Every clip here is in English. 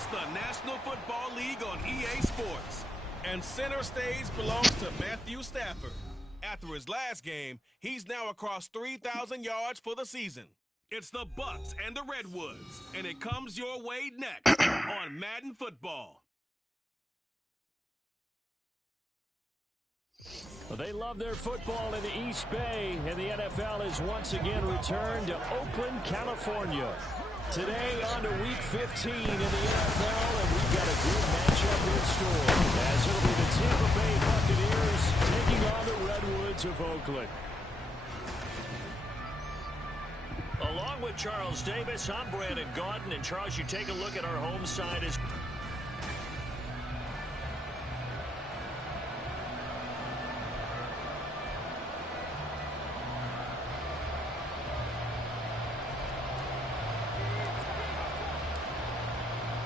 It's the National Football League on EA Sports. And center stage belongs to Matthew Stafford. After his last game, he's now across 3,000 yards for the season. It's the Bucks and the Redwoods, and it comes your way next on Madden Football. Well, they love their football in the East Bay, and the NFL has once again returned to Oakland, California. Today on to Week 15 in the NFL, and we've got a good matchup in store, as it'll be the Tampa Bay Buccaneers taking on the Redwoods of Oakland. Along with Charles Davis, I'm Brandon Gaudin, and Charles, you take a look at our home side as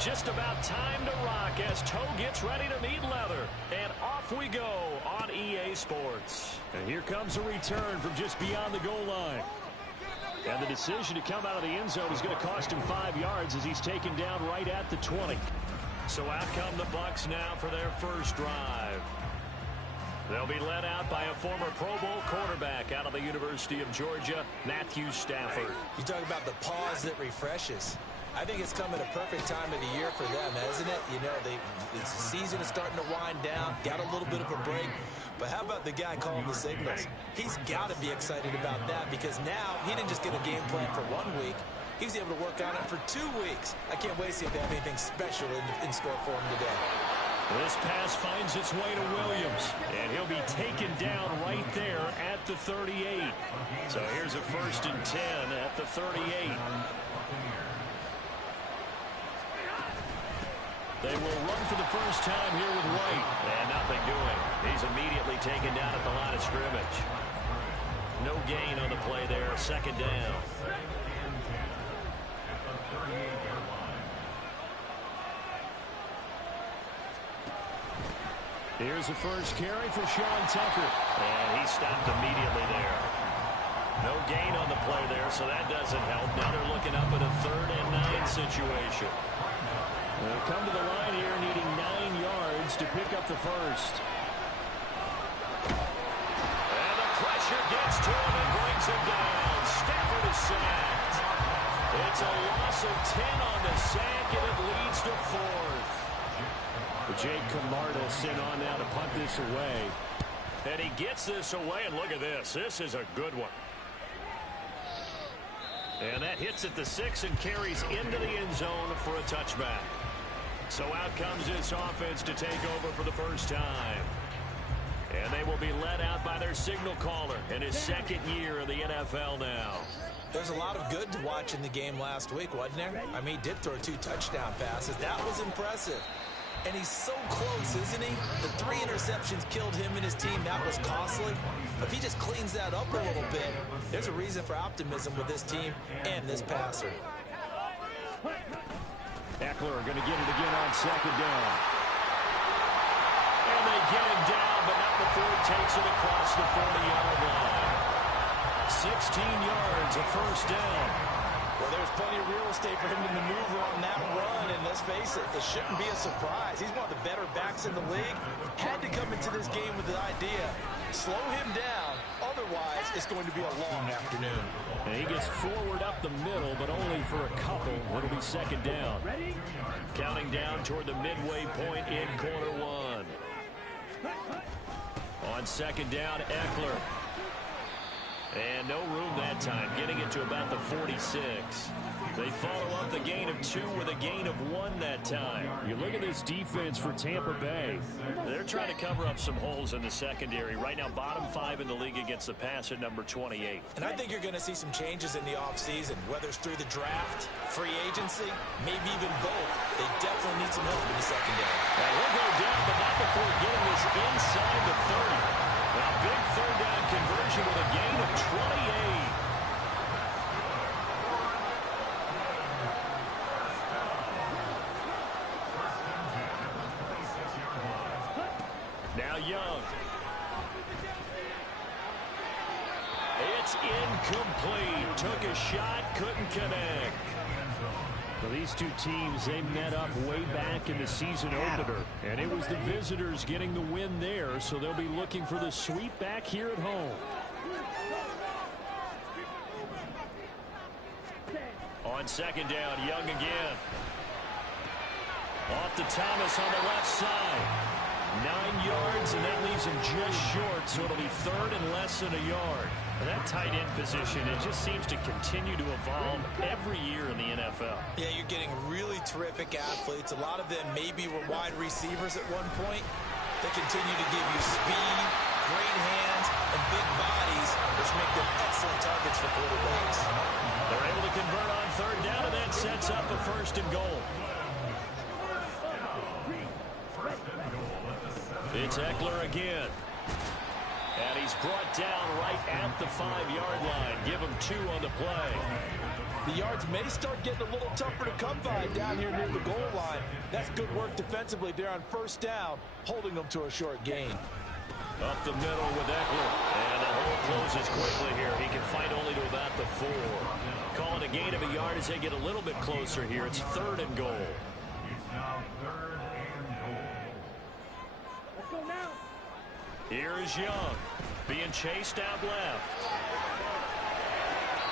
just about time to rock as Toe gets ready to meet leather. And off we go on EA Sports. And here comes a return from just beyond the goal line. And the decision to come out of the end zone is going to cost him 5 yards as he's taken down right at the 20. So out come the Bucs now for their first drive. They'll be led out by a former Pro Bowl quarterback out of the University of Georgia, Matthew Stafford. You talk about the pause that refreshes. I think it's coming a perfect time of the year for them, isn't it? You know, the season is starting to wind down, got a little bit of a break. But how about the guy calling the signals? He's got to be excited about that because now he didn't just get a game plan for 1 week. He was able to work on it for 2 weeks. I can't wait to see if they have anything special in store for him today. This pass finds its way to Williams, and he'll be taken down right there at the 38. So here's a 1st and 10 at the 38. They will run for the first time here with White. And nothing doing. He's immediately taken down at the line of scrimmage. No gain on the play there. 2nd down. Here's the first carry for Sean Tucker. And he stopped immediately there. No gain on the play there, so that doesn't help. Now they're looking up at a 3rd and 9 situation. They'll come to the line here needing 9 yards to pick up the first. And the pressure gets to him and brings him down. Stafford is sacked. It's a loss of 10 on the sack, and it leads to 4th. Jake Camarda sent on now to punt this away. And he gets this away, and look at this. This is a good one. And that hits at the 6 and carries into the end zone for a touchback. So out comes this offense to take over for the first time. And they will be led out by their signal caller in his 2nd year in the NFL now. There's a lot of good to watch in the game last week, wasn't there? I mean, he did throw 2 touchdown passes. That was impressive. And he's so close, isn't he? The 3 interceptions killed him and his team. That was costly. If he just cleans that up a little bit, there's a reason for optimism with this team and this passer. Eckler going to get it again on 2nd down. And they get him down, but not before he takes it across the 40-yard line. 16 yards, a 1st down. Well, there's plenty of real estate for him to maneuver on that run, and let's face it, it shouldn't be a surprise. He's one of the better backs in the league. Had to come into this game with the idea, slow him down, otherwise it's going to be a long afternoon. And he gets forward up the middle, but only for a couple. It'll be 2nd down. Counting down toward the midway point in quarter 1. On 2nd down, Eckler. And no room that time, getting it to about the 46. They follow up the gain of 2 with a gain of 1 that time. You look at this defense for Tampa Bay. They're trying to cover up some holes in the secondary. Right now, bottom 5 in the league against the pass at number 28. And I think you're going to see some changes in the offseason, whether it's through the draft, free agency, maybe even both. They definitely need some help in the secondary. Now, he'll go down, but not before getting this inside the 30. Now, big 3rd down conversion with a gain of 28. Now Young. It's incomplete. Took a shot, couldn't connect. Well, these two teams, they met up way back in the season opener, and it was the visitors getting the win there, so they'll be looking for the sweep back here at home. On second down, Young again. Off to Thomas on the left side. 9 yards, and that leaves him just short, so it'll be third and less than a yard. And that tight end position, it just seems to continue to evolve every year in the NFL. Yeah, you're getting really terrific athletes. A lot of them maybe were wide receivers at one point. They continue to give you speed, great hands, and big bodies, which make them excellent targets for quarterbacks. They're able to convert on third down, and that sets up a first and goal. It's Eckler again. And he's brought down right at the 5-yard line. Give him 2 on the play. The yards may start getting a little tougher to come by down here near the goal line. That's good work defensively there on first down, holding them to a short gain. Up the middle with Eckler. And the hole closes quickly here. He can fight only to about the 4. Calling a gain of a yard as they get a little bit closer here. It's third and goal. Here is Young, being chased out left.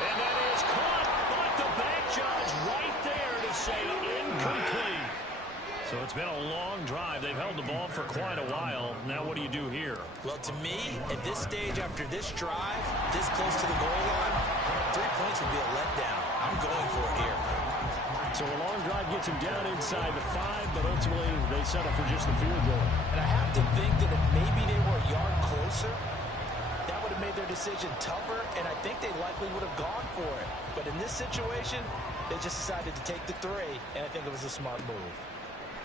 And that is caught, but the back judge right there to say incomplete. So it's been a long drive. They've held the ball for quite a while. Now what do you do here? Well, to me, at this stage after this drive, this close to the goal line, 3 points would be a letdown. I'm going for it here. So a long drive gets him down inside the 5, but ultimately they settle for just the field goal. And I have to think that if maybe they were a yard closer, that would have made their decision tougher, and I think they likely would have gone for it. But in this situation, they just decided to take the 3, and I think it was a smart move.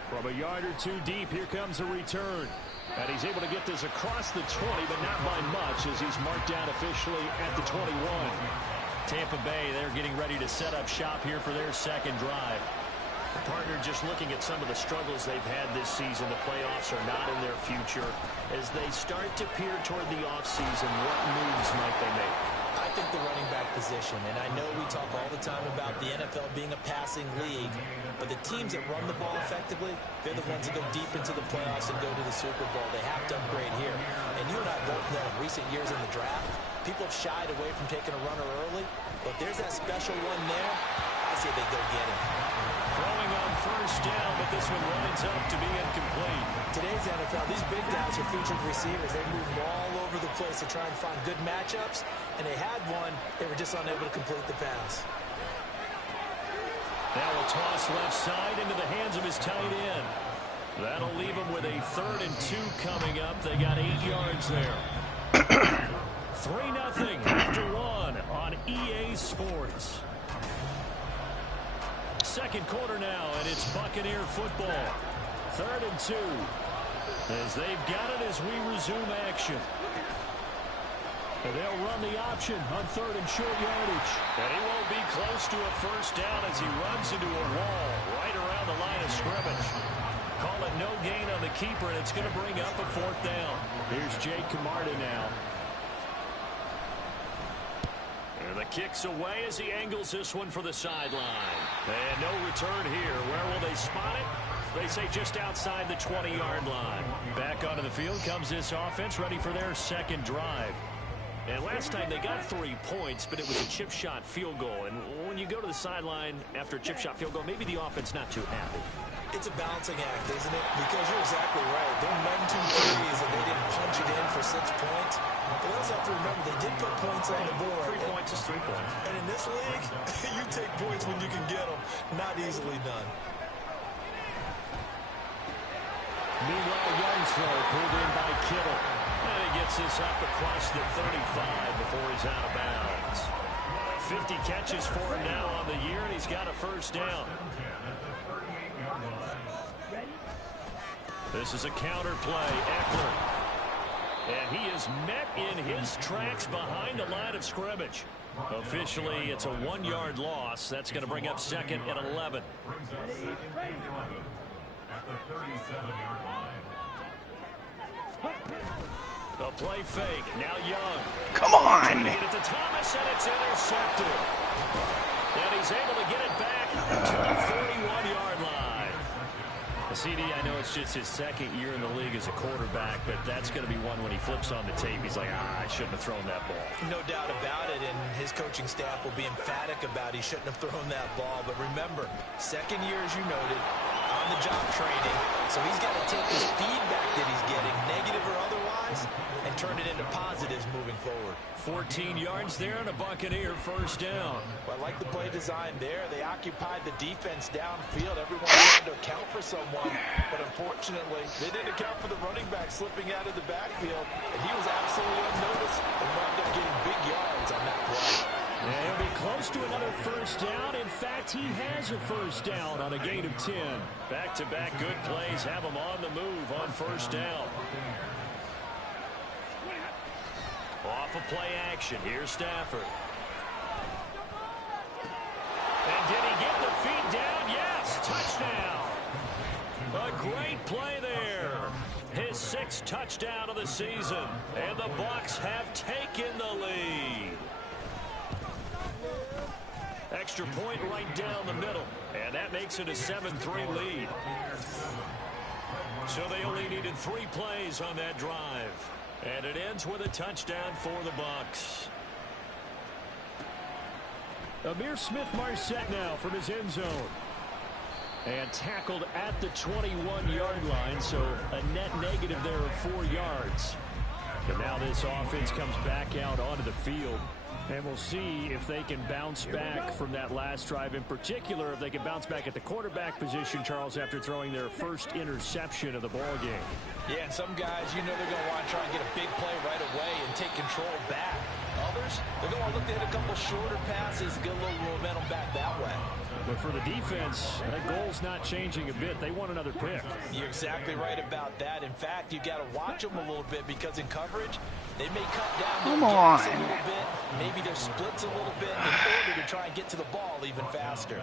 From a yard or 2 deep, here comes a return. And he's able to get this across the 20, but not by much as he's marked down officially at the 21. Tampa Bay, they're getting ready to set up shop here for their second drive. The partner just looking at some of the struggles they've had this season. The playoffs are not in their future. As they start to peer toward the offseason, what moves might they make? I think the running back position, and I know we talk all the time about the NFL being a passing league, but the teams that run the ball effectively, they're the ones that go deep into the playoffs and go to the Super Bowl. They have to upgrade here. And you and I both know in recent years in the draft, people have shied away from taking a runner early, but there's that special one there. I say they go get him. Throwing on first down, but this one winds up to be incomplete. Today's NFL, these big guys are featured receivers. They move all over the place to try and find good matchups, and they had one. They were just unable to complete the pass. Now a toss left side into the hands of his tight end. That'll leave him with a 3rd and 2 coming up. They got 8 yards there. 3-0 after 1 on EA Sports. Second quarter now, and it's Buccaneer football. 3rd and 2. As they've got it as we resume action. And they'll run the option on 3rd and short yardage. And he won't be close to a first down as he runs into a wall right around the line of scrimmage. Call it no gain on the keeper, and it's going to bring up a 4th down. Here's Jake Camarda now. And the kick's away as he angles this one for the sideline. And no return here. Where will they spot it? They say just outside the 20-yard line. Back onto the field comes this offense, ready for their second drive. And last time they got 3 points, but it was a chip shot field goal. And when you go to the sideline after a chip shot field goal, maybe the offense not too happy. It's a balancing act, isn't it? Because you're exactly right. They're 1-2 threes, and they didn't punch it in for 6 points. But we also have to remember they did put points on the board. 3 points is 3 points. And in this league, you take points when you can get them. Not easily done. Meanwhile, Young's throw pulled in by Kittle. And he gets this up across the 35 before he's out of bounds. 50 catches for him now on the year, and he's got a first down. This is a counter play. Eckler. And he is met in his tracks behind the line of scrimmage. Officially, it's a 1-yard loss. That's going to bring up 2nd and 11. The play fake. Now Young. Come on! Get it to Thomas, and it's intercepted. And he's able to get it back to the CD, I know it's just his second year in the league as a quarterback, but that's going to be one when he flips on the tape. He's like, I shouldn't have thrown that ball. No doubt about it, and his coaching staff will be emphatic about he shouldn't have thrown that ball. But remember, second year, as you noted, on-the-job training. So he's got to take his feedback that he's getting, negative or otherwise, and turn it into positives moving forward. 14 yards there and a Buccaneer first down. Well, I like the play design there. They occupied the defense downfield. Everyone tried to account for someone, but unfortunately, they didn't account for the running back slipping out of the backfield, and he was absolutely unnoticed and wound up getting big yards on that play. And he'll be close to another first down. In fact, he has a first down on a gain of 10. Back-to-back good plays have him on the move on first down. Off of play action, here's Stafford. And did he get the feet down? Yes, touchdown. A great play there. His 6th touchdown of the season. And the Bucs have taken the lead. Extra point right down the middle. And that makes it a 7-3 lead. So they only needed 3 plays on that drive. And it ends with a touchdown for the Bucs. Amir Smith-Marset now from his end zone. And tackled at the 21-yard line, so a net negative there of 4 yards. But now this offense comes back out onto the field. And we'll see if they can bounce back from that last drive. In particular, if they can bounce back at the quarterback position, Charles, after throwing their first interception of the ball game. Yeah, and some guys, you know they're going to want to try and get a big play right away and take control back. Others, they're going to look to hit a couple shorter passes, get a little momentum back that way. But for the defense, that goal's not changing a bit. They want another pick. You're exactly right about that. In fact, you've got to watch them a little bit because in coverage, they may cut down their gaps a little bit, maybe their splits a little bit in order to try and get to the ball even faster.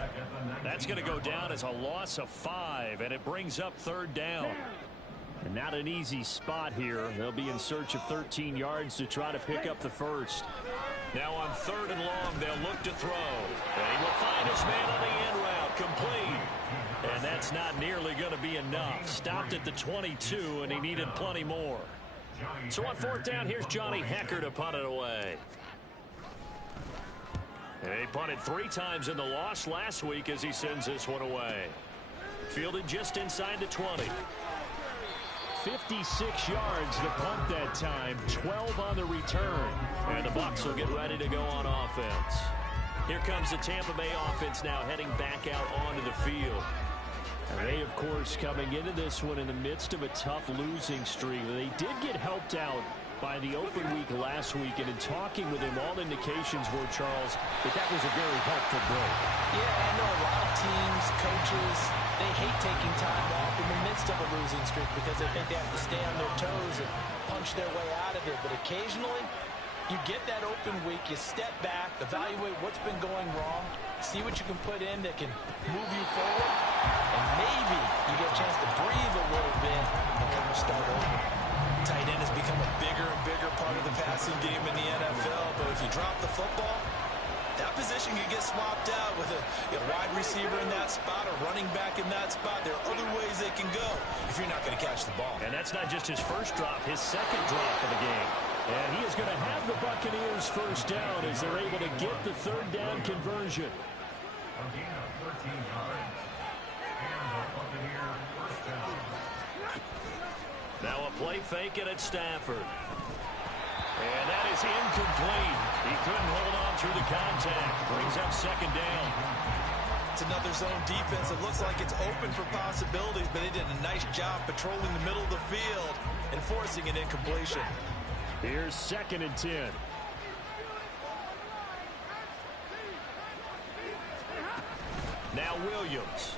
That's going to go down as a loss of 5, and it brings up 3rd down. And not an easy spot here. They'll be in search of 13 yards to try to pick up the first. Now on 3rd and long, they'll look to throw. And he will find his man on the end route, complete. And that's not nearly going to be enough. Stopped at the 22, and he needed plenty more. So on 4th down, here's Johnny Hecker to punt it away. And he punted 3 times in the loss last week as he sends this one away. Fielded just inside the 20. 56 yards the punt that time, 12 on the return. And the Bucs will get ready to go on offense. Here comes the Tampa Bay offense now heading back out onto the field. And they, of course, coming into this one in the midst of a tough losing streak. They did get helped out by the open week last week, and in talking with him, all indications were, Charles, that was a very helpful break. Yeah, I know a lot of teams, coaches, they hate taking time off in the midst of a losing streak because they think they have to stay on their toes and punch their way out of it. But occasionally, you get that open week, you step back, evaluate what's been going wrong, see what you can put in that can move you forward, and maybe you get a chance to breathe a little bit and kind of start over. Tight end has become a bigger and bigger part of the passing game in the NFL, but if you drop the football, that position can get swapped out with a wide receiver in that spot or running back in that spot. There are other ways they can go if you're not going to catch the ball. And that's not just his first drop, his second drop of the game. And he is going to have the Buccaneers first down as they're able to get the 3rd down conversion. Now a play fake it at Stafford. And that is incomplete. He couldn't hold on through the contact. Brings up 2nd down. It's another zone defense. It looks like it's open for possibilities, but they did a nice job patrolling the middle of the field and forcing an incompletion. Here's 2nd and 10. Now Williams.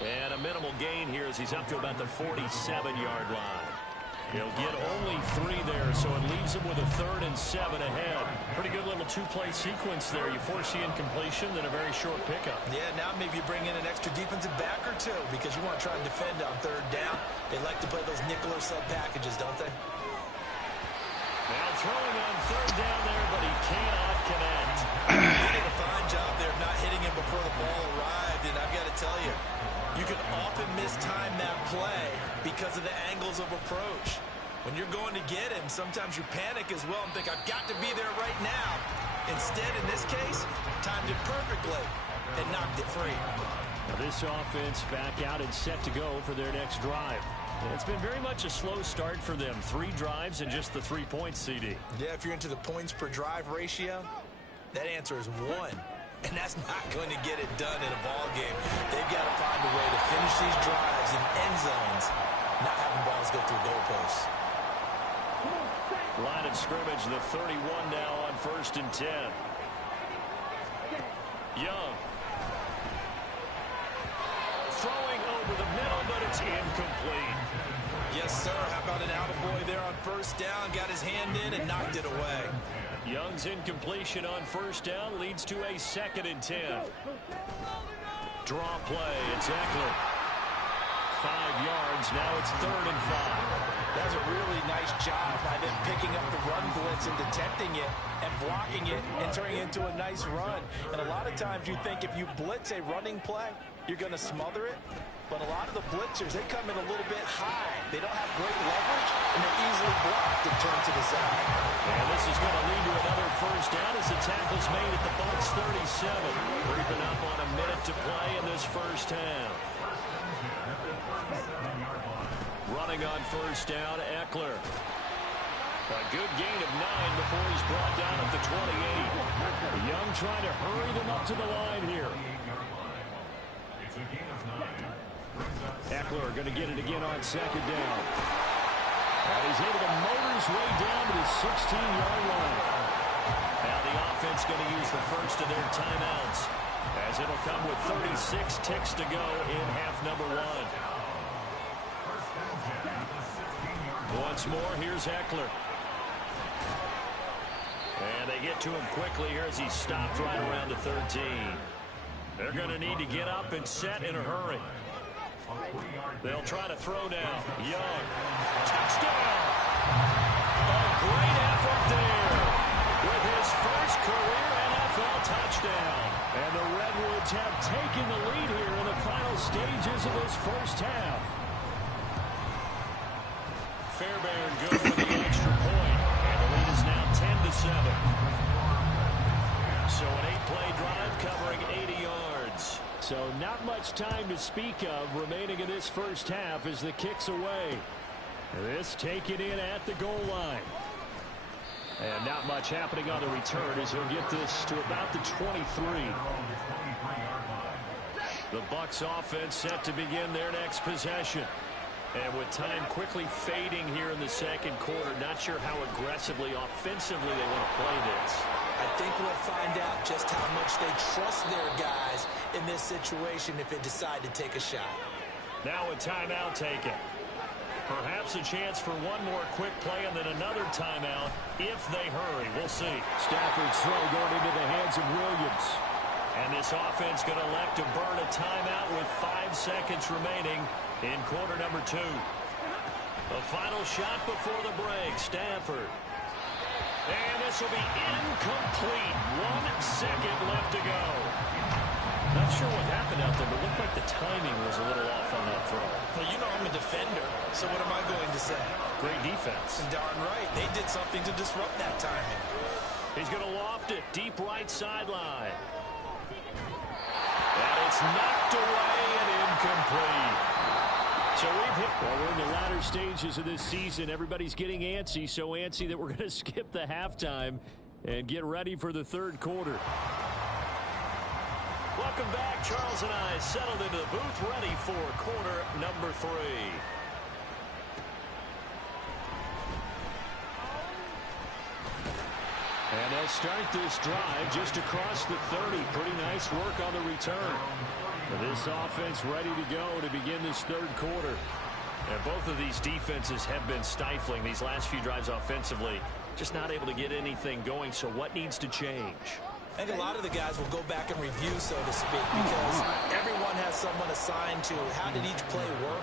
And a minimal gain here as he's up to about the 47-yard line. He'll get only 3 there, so it leaves him with a 3rd and 7 ahead. Pretty good little 2-play sequence there. You force the incompletion, then a very short pickup. Yeah, now maybe you bring in an extra defensive back or 2 because you want to try and defend on 3rd down. They like to play those nickel or sub packages, don't they? Now throwing on 3rd down there, but he cannot connect. He did a fine job there of not hitting him before the ball arrived, and I've got to tell you, you can often mistime that because of the angles of approach. When you're going to get him, sometimes you panic as well and think, I've got to be there right now. Instead, in this case, timed it perfectly and knocked it free. Now this offense back out and set to go for their next drive. It's been very much a slow start for them. 3 drives and just the 3 points, CD. Yeah, if you're into the points per drive ratio, that answer is 1. And that's not going to get it done in a ball game. They've got to find a way to finish these drives in end zones, not having balls go through goalposts. Line of scrimmage, the 31 now on 1st and 10. Young. Throwing over the middle, but it's incomplete. Yes, sir. How about an attaboy there on 1st down? Got his hand in and knocked it away. Young's incompletion on 1st down leads to a 2nd and 10. Draw play. It's Eckler. 5 yards. Now it's 3rd and 5. That's a really nice job by them picking up the run blitz and detecting it and blocking it and turning it into a nice run. And a lot of times you think if you blitz a running play, you're going to smother it. But a lot of the blitzers, they come in a little bit high. They don't have great leverage, and they're easily blocked and turned to the side. And this is going to lead to another 1st down as the tackle's made at the Bucs 37. Creeping up on a minute to play in this 1st half. Running on 1st down, Eckler. A good gain of 9 before he's brought down at the 28. Young trying to hurry them up to the line here. Eckler going to get it again on 2nd down. And he's able to motor his way down to the 16-yard line. Now the offense going to use the first of their timeouts, as it'll come with 36 ticks to go in half number 1. Once more, here's Eckler. And they get to him quickly here as he's stopped right around the 13. They're going to need to get up and set in a hurry. They'll try to throw now. Young. Touchdown! A great effort there with his first career NFL touchdown. And the Redwoods have taken the lead here in the final stages of this 1st half. Fairbairn good for the extra point. And the lead is now 10-7. So an 8-play drive covering 80 yards. So not much time to speak of remaining in this 1st half as the kick's away. This taken in at the goal line. And not much happening on the return as he'll get this to about the 23. The Bucs offense set to begin their next possession. And with time quickly fading here in the 2nd quarter, not sure how aggressively, offensively they want to play this. I think we'll find out just how much they trust their guys in this situation if they decide to take a shot. Now a timeout taken. Perhaps a chance for one more quick play and then another timeout if they hurry. We'll see. Stafford's throw going into the hands of Williams. And this offense going to elect to burn a timeout with 5 seconds remaining in quarter number 2. The final shot before the break, Stafford. And this will be incomplete. 1 second left to go. Not sure what happened out there, but it looked like the timing was a little off on that throw. Well, you know I'm a defender, so what am I going to say? Great defense. And darn right, they did something to disrupt that timing. He's going to loft it deep right sideline. And it's knocked away and incomplete. So we've hit. Well, we're in the latter stages of this season. Everybody's getting antsy, so antsy that we're going to skip the halftime and get ready for the 3rd quarter. Welcome back. Charles and I settled into the booth, ready for quarter number 3. And they'll start this drive just across the 30. Pretty nice work on the return. This offense ready to go to begin this 3rd quarter. And both of these defenses have been stifling these last few drives offensively. Just not able to get anything going. So what needs to change? I think a lot of the guys will go back and review, so to speak, because everyone has someone assigned to how did each play work.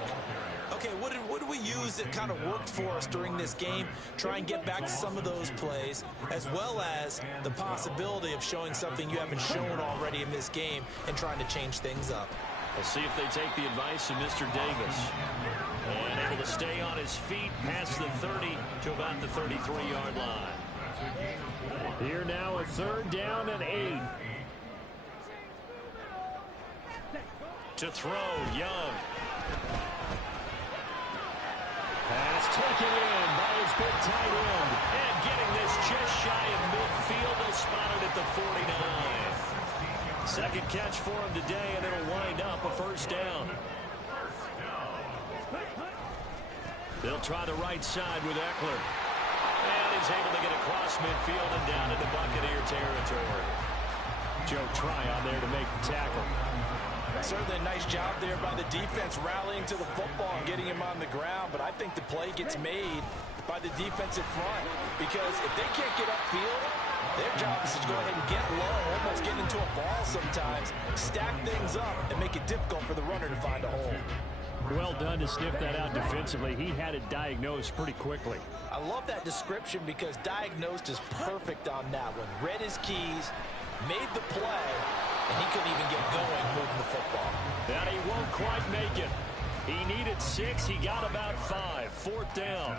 Okay, what did we use that kind of worked for us during this game? Try and get back to some of those plays, as well as the possibility of showing something you haven't shown already in this game and trying to change things up. We'll see if they take the advice of Mr. Davis. And able to stay on his feet past the 30 to about the 33-yard line. Here now, a 3rd down and 8. To throw, Young. Pass taken in by his big tight end. And getting this just shy of midfield. They'll spot it at the 49. Second catch for him today, and it'll wind up a 1st down. They'll try the right side with Eckler. And he's able to get across midfield and down into Buccaneer territory. Joe Tryon there to make the tackle. Certainly a nice job there by the defense rallying to the football and getting him on the ground, but I think the play gets made by the defensive front because if they can't get upfield, their job is to go ahead and get low, almost get into a ball sometimes, stack things up, and make it difficult for the runner to find a hole. Well done to sniff that out defensively. He had it diagnosed pretty quickly. I love that description because diagnosed is perfect on that one. Read his keys, made the play, and he couldn't even get going moving the football. And he won't quite make it. He needed 6. He got about 5. 4th down.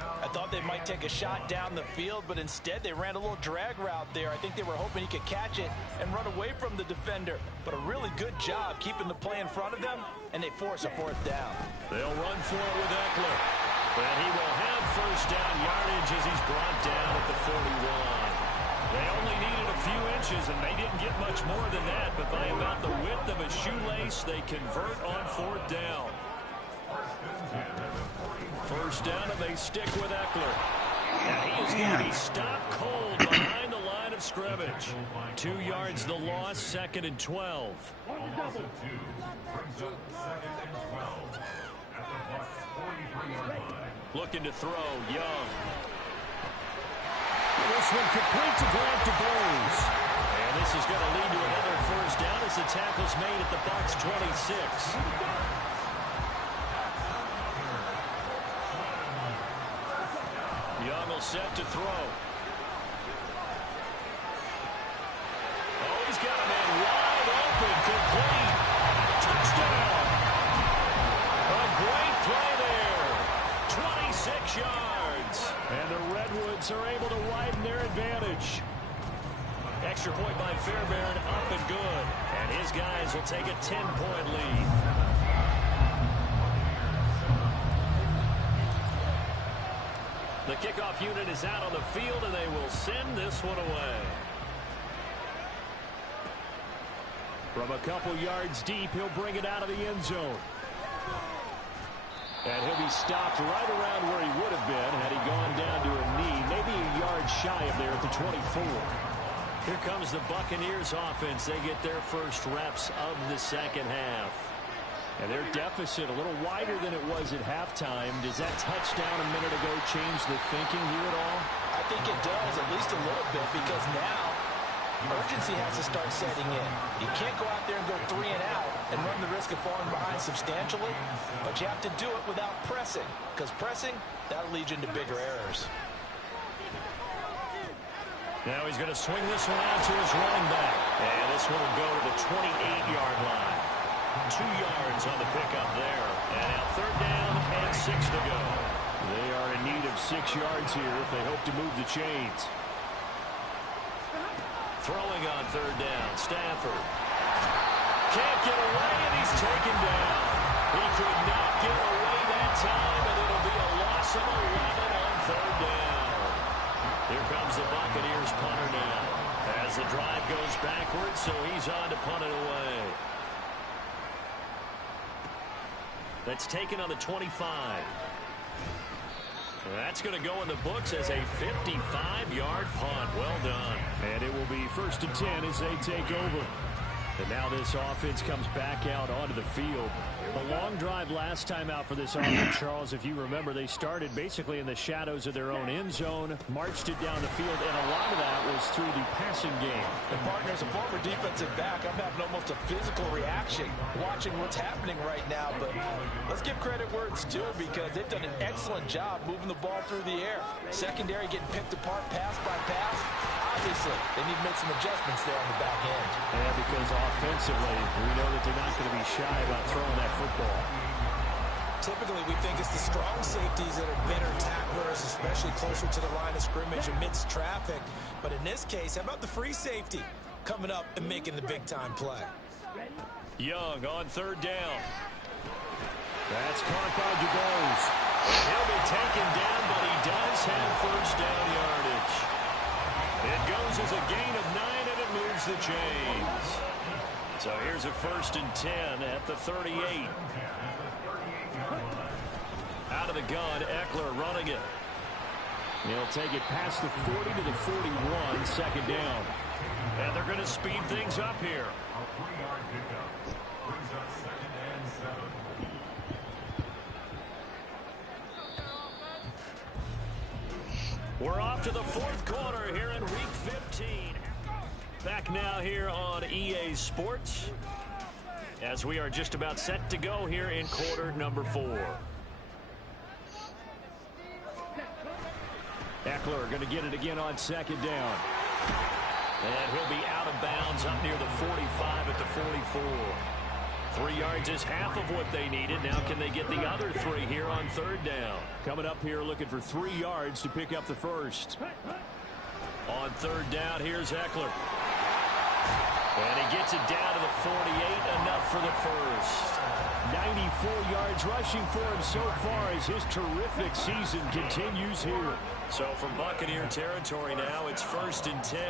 I thought they might take a shot down the field, but instead they ran a little drag route there. I think they were hoping he could catch it and run away from the defender. But a really good job keeping the play in front of them, and they force a 4th down. They'll run for it with Eckler. And he will have 1st down yardage as he's brought down at the 41. They only needed a few inches, and they didn't get much more than that. But by about the width of a shoelace, they convert on 4th down. 1st down, and they stick with Eckler. And he is going to be stopped cold behind the line of scrimmage. 2 yards the loss, 2nd and 12. Looking to throw, Young. This one complete to Grant DeBose. And this is going to lead to another 1st down as the tackle's made at the Bucs 26. Young will set to throw. Oh, he's got a man wide open, complete. Touchdown. A great play there. 26 yards. And the Redwoods are able to widen their advantage. Extra point by Fairbairn, up and good. And his guys will take a 10-point lead. The kickoff unit is out on the field, and they will send this one away. From a couple yards deep, he'll bring it out of the end zone. And he'll be stopped right around where he would have been had he gone down to a knee, maybe a yard shy of there at the 24. Here comes the Buccaneers offense. They get their first reps of the 2nd half. And their deficit a little wider than it was at halftime. Does that touchdown a minute ago change the thinking here at all? I think it does, at least a little bit, because now urgency has to start setting in. You can't go out there and go 3 and out and run the risk of falling behind substantially, but you have to do it without pressing, because pressing, that'll lead you into bigger errors. Now he's going to swing this one out to his running back. And this one will go to the 28-yard line. 2 yards on the pickup there. And now 3rd down and 6 to go. They are in need of 6 yards here if they hope to move the chains. Throwing on 3rd down, Stafford. Can't get away, and he's taken down. He could not get away that time, and it'll be a loss of 11 on 3rd down. Here comes the Buccaneers punter now. As the drive goes backwards, so he's on to punt it away. That's taken on the 25. That's going to go in the books as a 55-yard punt. Well done. And it will be 1st and 10 as they take over. And now this offense comes back out onto the field. A long drive last time out for this offense, Charles. If you remember, they started basically in the shadows of their own end zone, marched it down the field, and a lot of that was through the passing game. And partner, as a former defensive back, I'm having almost a physical reaction watching what's happening right now. But let's give credit where it's due, because they've done an excellent job moving the ball through the air. Secondary getting picked apart pass by pass. Obviously, they need to make some adjustments there on the back end. Yeah, because offensively, we know that they're not going to be shy about throwing that football. typically we think it's the strong safeties that are better tacklers, especially closer to the line of scrimmage amidst traffic. But in this case, how about the free safety coming up and making the big-time play? Young on third down. That's caught by DuBose. He'll be taken down, but he does have first down yardage. It goes as a gain of 9, and it moves the chains. So here's a 1st and 10 at the 38. Out of the gun, Eckler running it. He'll take it past the 40 to the 41, second down. And they're going to speed things up here. We're off to the 4th quarter here in Week 15. Back now here on EA Sports, as we are just about set to go here in quarter number 4. Eckler going to get it again on second down. And he'll be out of bounds up near the 45 at the 44. 3 yards is half of what they needed. Now can they get the other 3 here on third down? Coming up here looking for 3 yards to pick up the first. On third down, here's Eckler. And he gets it down to the 48, enough for the first. 94 yards rushing for him so far as his terrific season continues here. So from Buccaneer territory now, it's 1st and 10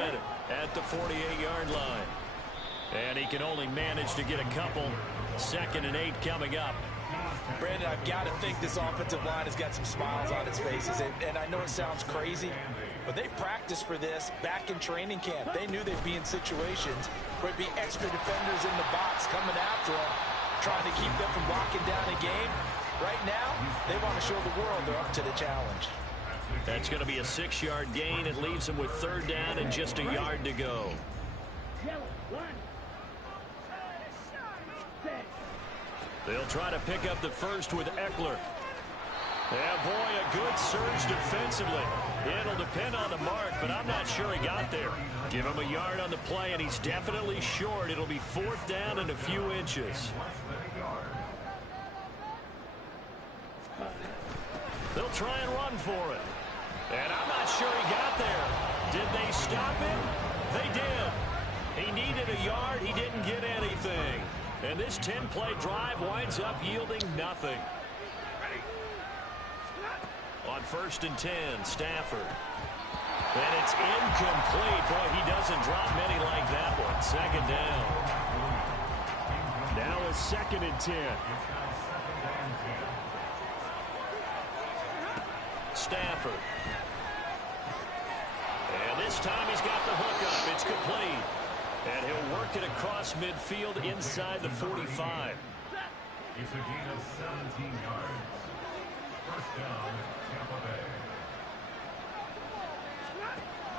at the 48-yard line. And he can only manage to get a couple. 2nd and 8 coming up. Brandon, I've got to think this offensive line has got some smiles on its faces. And I know it sounds crazy, but they've practiced for this back in training camp. They knew they'd be in situations where it'd be extra defenders in the box coming after them, trying to keep them from locking down a game. Right now, they want to show the world they're up to the challenge. That's going to be a 6-yard gain. It leaves them with third down and just a yard to go. They'll try to pick up the first with Eckler. Yeah, boy, a good surge defensively. It'll depend on the mark, but I'm not sure he got there. Give him a yard on the play, and he's definitely short. It'll be 4th down and a few inches. They'll try and run for it. And I'm not sure he got there. Did they stop him? They did. He needed a yard. He didn't get anything. And this 10-play drive winds up yielding nothing. On 1st and 10, Stafford. And it's incomplete. Boy, he doesn't drop many like that one. 2nd down. Now a 2nd and 10. Stafford. And this time he's got the hook up. It's complete. And he'll work it across midfield inside the 45. It's a gain of 17 yards. 1st down, Tampa Bay.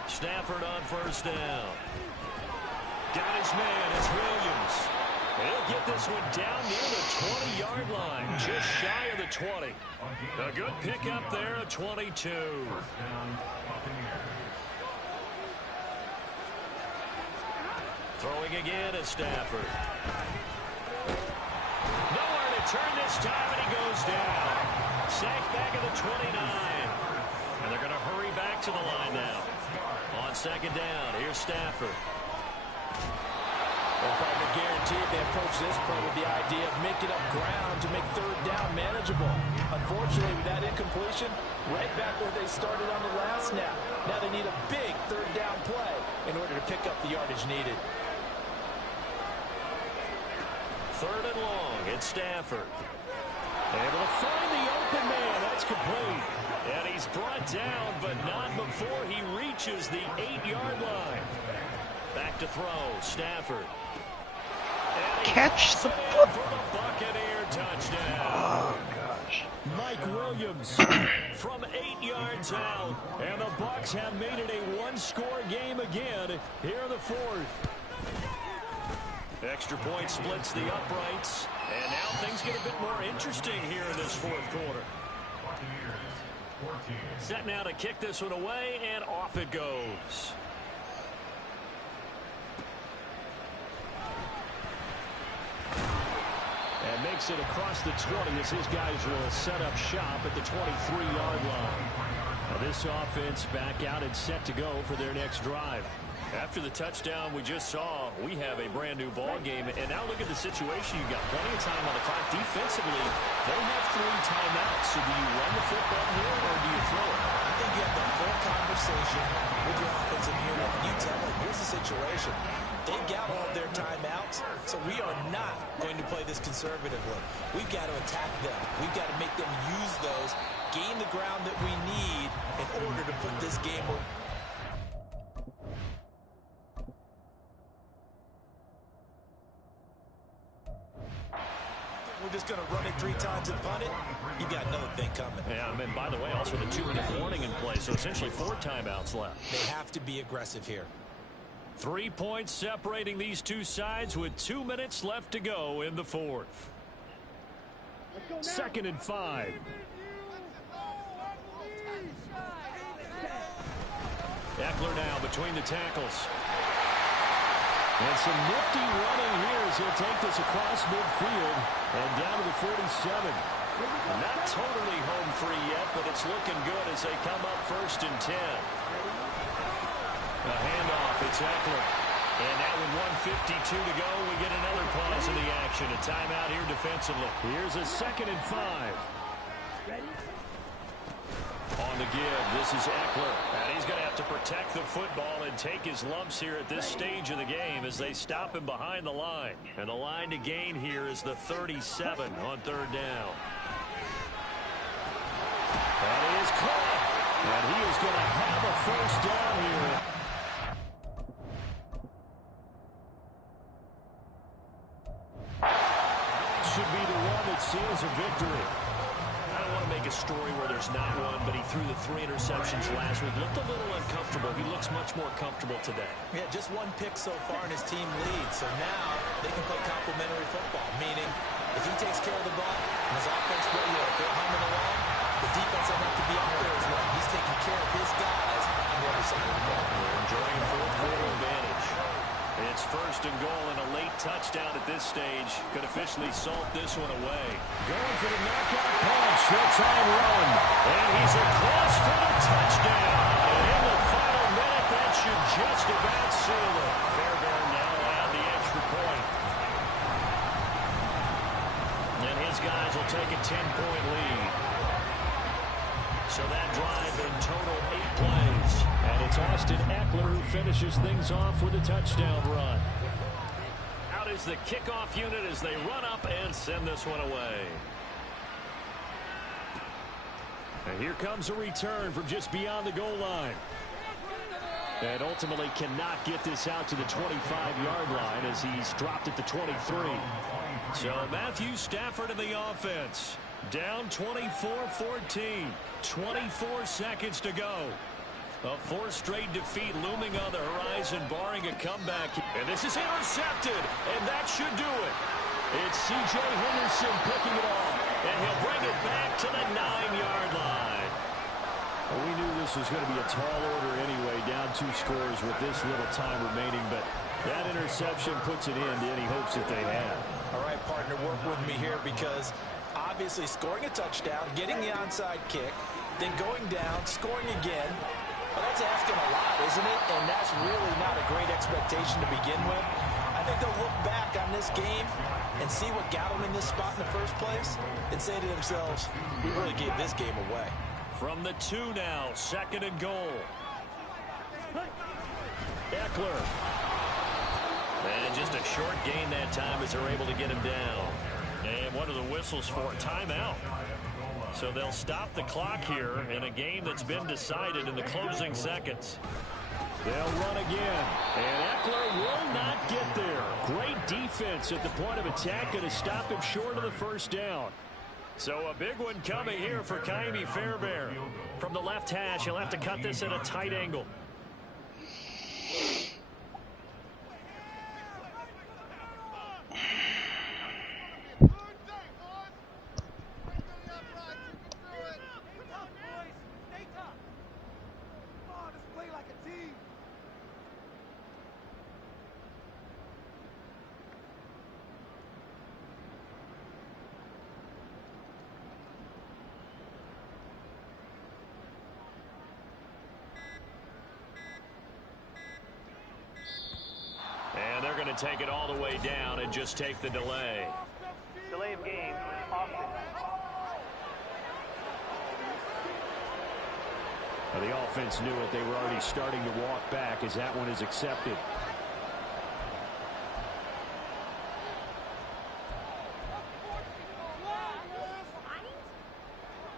Stafford on 1st down. Got his man. It's Williams. He'll get this one down near the 20-yard line. Just shy of the 20. A good pickup there, a 22. 1st down, Buccaneers. Throwing again at Stafford. Nowhere to turn this time, and he goes down. Sacked back at the 29. And they're going to hurry back to the line now. On 2nd down, here's Stafford. Well, probably guaranteed they approach this play with the idea of making up ground to make third down manageable. Unfortunately, with that incompletion, right back where they started on the last snap. Now they need a big third down play in order to pick up the yardage needed. 3rd and long, it's Stafford. Able to find the open man. That's complete. And he's brought down, but not before he reaches the 8-yard line. Back to throw, Stafford. Catch the football. For the Buccaneer touchdown. Oh, gosh. Mike Williams From 8 yards out. and the Bucs have made it a one-score game again here in the 4th. Extra point splits the uprights. And now things get a bit more interesting here in this 4th quarter. Buccaneers, 14. Set now to kick this one away, and off it goes. And takes it across the 20 as his guys will set up shop at the 23-yard line. Now this offense back out and set to go for their next drive. After the touchdown we just saw, we have a brand new ball game. And now look at the situation. You've got plenty of time on the clock. Defensively, they have 3 timeouts. So do you run the football here or do you throw it? I think you have the full conversation with your offensive unit. You tell them, here's the situation. They've got all their timeouts, so we are not going to play this conservatively. We've got to attack them. We've got to make them use those, gain the ground that we need in order to put this game away. We're just going to run it 3 times and punt it. You got another thing coming. Yeah, and by the way, also the 2-minute warning in play, so essentially 4 timeouts left. They have to be aggressive here. 3 points separating these two sides with 2 minutes left to go in the fourth. 2nd and 5. Eckler now between the tackles. And some nifty running here as he'll take this across midfield and down to the 47. Not totally home free yet, but it's looking good as they come up 1st and 10. A handoff, it's Eckler. And now with 1:52 to go, we get another pause in the action. A timeout here defensively. Here's a 2nd and 5. On the give, this is Eckler. And he's going to have to protect the football and take his lumps here at this stage of the game as they stop him behind the line. And the line to gain here is the 37 on 3rd down. That is caught. And he is going to have a 1st down here. Should be the one that seals a victory. I don't want to make a story where there's not one, but he threw the 3 interceptions last week. Looked a little uncomfortable. He looks much more comfortable today. Yeah, just 1 pick so far and his team leads. So now they can play complementary football, meaning if he takes care of the ball and his offense ready, they're humming along, the defense doesn't have to be out there as well. He's taking care of his guys on the other side of the ball. They're enjoying 4th quarter advantage. It's 1st and goal and a late touchdown at this stage. Could officially salt this one away. Going for the knockout punch. He'll try and run. And he's across for the touchdown. And in the final minute, that should just about seal it. Fairbairn now around the extra point. And his guys will take a 10-point lead. So that drive in total 8 plays. And it's Austin Eckler who finishes things off with a touchdown run. Out is the kickoff unit as they run up and send this one away. And here comes a return from just beyond the goal line. And ultimately cannot get this out to the 25-yard line as he's dropped at the 23. So Matthew Stafford in the offense. Down 24-14. 24 seconds to go. A 4th straight defeat looming on the horizon, barring a comeback. And this is intercepted, and that should do it. It's C.J. Henderson picking it off. And he'll bring it back to the 9-yard line. Well, we knew this was going to be a tall order anyway, down 2 scores with this little time remaining, but that interception puts an end to any hopes that they had. All right, partner, work with me here because obviously scoring a touchdown, getting the onside kick, then going down, scoring again. Well, that's asking a lot, isn't it? And that's really not a great expectation to begin with. I think they'll look back on this game and see what got them in this spot in the first place and say to themselves, we really gave this game away. From the 2 now, 2nd and goal. Eckler. And just a short gain that time as they're able to get him down. And what are the whistles for? Timeout. So they'll stop the clock here in a game that's been decided in the closing seconds. They'll run again. And Eckler will not get there. Great defense at the point of attack, going to stop him short of the 1st down. So a big one coming here for Kaimi Fairbairn. From the left hash, he'll have to cut this at a tight angle. going to take it all the way down and just take the delay. Delay of game, offense. Well, the offense knew it. They were already starting to walk back as that one is accepted.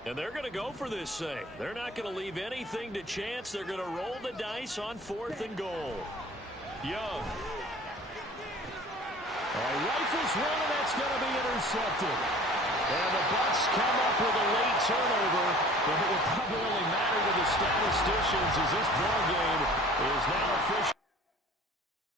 And they're going to go for this thing. They're not going to leave anything to chance. They're going to roll the dice on 4th and goal. Young. He rifles one, and that's going to be intercepted. And the Bucs come up with a late turnover, but it will probably only matter to the statisticians as this ball game is now official.